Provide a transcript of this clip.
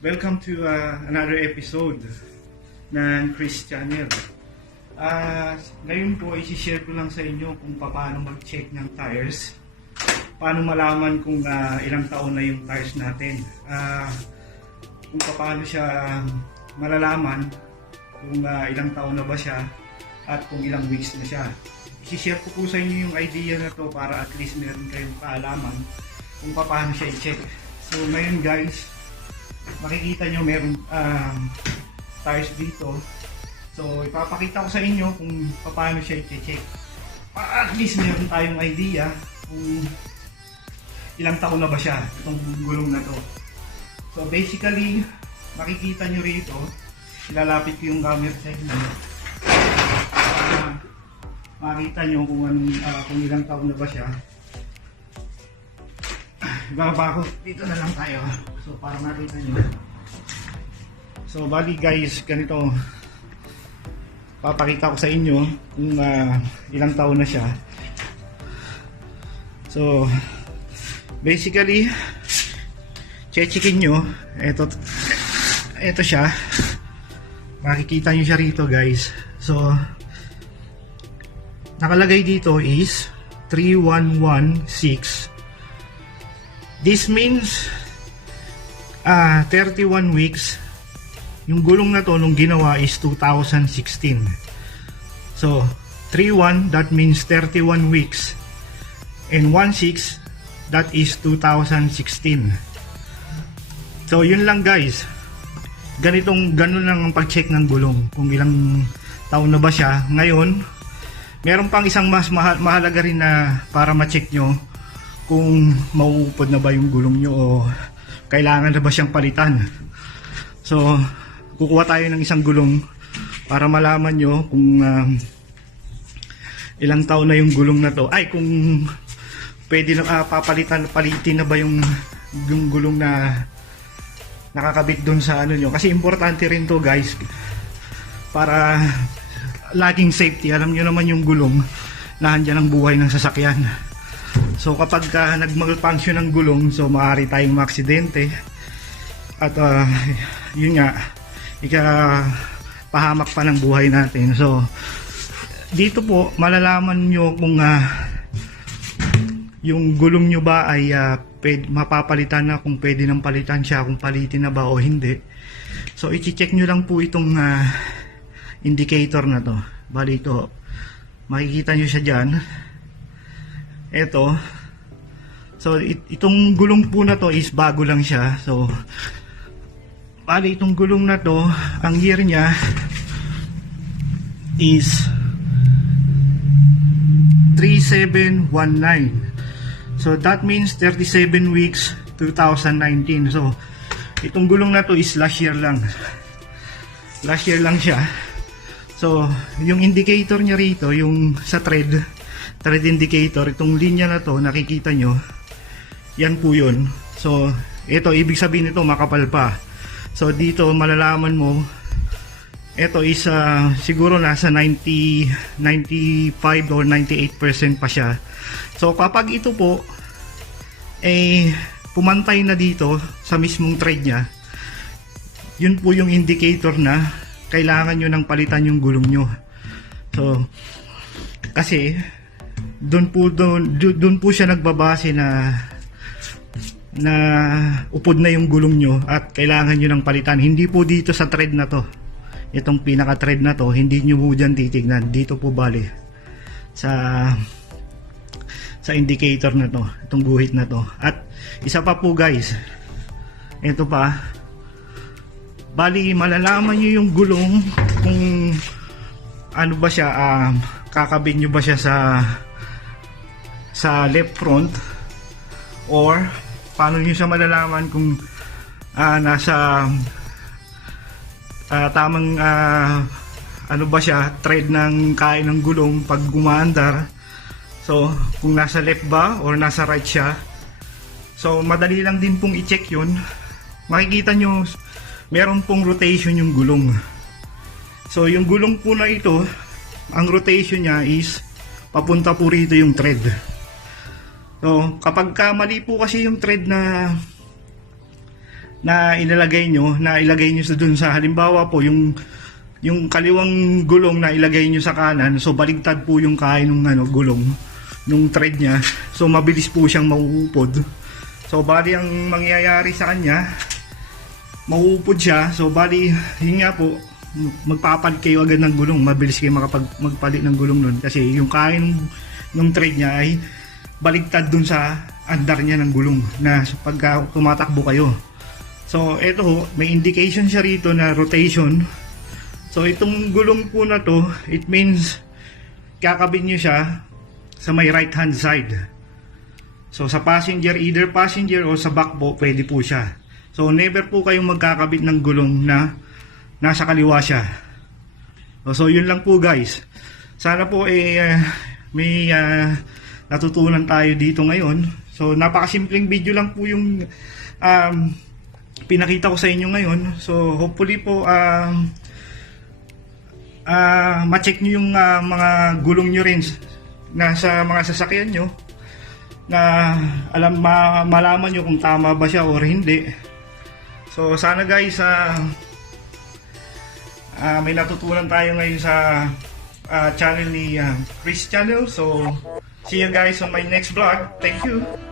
Welcome to another episode ng Chris Channel. Ngayon po, isi-share ko lang sa inyo kung paano mag-check ng tires. Paano malaman kung ilang taon na yung tires natin. Kung paano siya malalaman kung ilang taon na ba siya at kung ilang weeks na siya. Isi-share ko po sa inyo yung idea na to para at least meron kayong kaalaman kung paano siya i-check. So ngayon guys, makikita nyo meron tires dito. So ipapakita ko sa inyo kung paano siya i-check para at least meron tayong idea kung ilang taon na ba siya itong gulong na to. So basically, makikita nyo rito, ilalapit ko yung camera sa inyo para makita nyo kung kung ilang taon na ba siya. Ibaba ko, dito na lang tayo. So para makita nyo. So bali guys, ganito. Papakita ko sa inyo kung ilang taon na siya. So basically, checkin nyo. Ito siya. Makikita nyo siya rito guys. So nakalagay dito is 3116. This means 31 weeks. Yung gulong na to nung ginawa is 2016. So 31, that means 31 weeks, and 16, that is 2016. So yun lang guys. Ganun lang ang pag-check ng gulong kung ilang taon na ba siya. Ngayon, meron pang isang mas mahalaga rin na para ma-check nyo kung mauupod na ba yung gulong nyo o kailangan na ba siyang palitan. So kukuha tayo ng isang gulong para malaman nyo kung ilang taon na yung gulong na to. Ay, kung pwede na palitin na ba yung gulong na nakakabit dun sa ano nyo. Kasi importante rin to guys para laging safety. Alam nyo naman yung gulong, nahandyan ang buhay ng sasakyan. So kapag nag-malfunction ng gulong, so maaari tayong maaksidente at yun nga, pahamak pa ng buhay natin. So dito po malalaman nyo kung yung gulong nyo ba ay mapapalitan na, kung pwede nang palitan siya, kung palitin na ba o hindi. So i-check nyo lang po itong indicator na to. Bali ito, makikita nyo siya dyan. Ito. So itong gulong po na to is bago lang siya. So bali itong gulong na to, ang year niya is 3719. So that means 37 weeks 2019. So itong gulong na to is last year lang. Last year lang siya. So yung indicator niya rito, yung sa thread indicator, itong linya na to, nakikita nyo, yan po yun. So ito, ibig sabihin nito makapal pa. So dito malalaman mo, ito is siguro nasa 95 or 98% pa siya. So kapag ito po pumantay na dito sa mismong thread nya, yun po yung indicator na kailangan nyo nang palitan yung gulong nyo. So kasi doon po siya nagbabase na upod na yung gulong nyo at kailangan nyo ng palitan. Hindi po dito sa thread na to, itong pinaka thread na to, hindi nyo po dyan titignan. Dito po bali sa indicator na to, itong guhit na to. At isa pa po guys, ito pa, bali malalaman nyo yung gulong kung ano ba siya, kakabit nyo ba siya sa left front, or paano nyo siya malalaman kung nasa tamang ano ba siya, thread ng kain ng gulong pag gumaandar. So kung nasa left ba or nasa right siya. So madali lang din pong i-check yun. Makikita nyo meron pong rotation yung gulong. So yung gulong po na ito, ang rotation niya is papunta po rito yung thread. So kapag mali po kasi yung thread na na ilagay nyo sa dun sa halimbawa po yung kaliwang gulong na ilagay nyo sa kanan, so baligtad po yung kain ng gulong nung thread niya, so mabilis po siyang mauupod. So bali ang mangyayari sa kanya, mauupod siya, so bali yun nga po, magpapalit kayo agad ng gulong, mabilis kayo magpalit ng gulong nun kasi yung kain ng thread niya ay baligtad dun sa andar niya ng gulong na pagka tumatakbo kayo. So ito ho, may indication siya rito na rotation. So itong gulong po na to, it means kakabit nyo siya sa may right hand side. So sa passenger, either passenger o sa back po, pwede po siya. So never po kayong magkakabit ng gulong na nasa kaliwa siya. So yun lang po guys. Sana po may natutunan tayo dito ngayon. So napakasimpleng video lang po yung pinakita ko sa inyo ngayon. So hopefully po ma-check nyo yung mga gulong nyo rin na sa mga sasakyan nyo na malaman nyo kung tama ba siya or hindi. So sana guys may natutunan tayo ngayon sa channel ni Chris Channel. So see you guys on my next vlog. Thank you.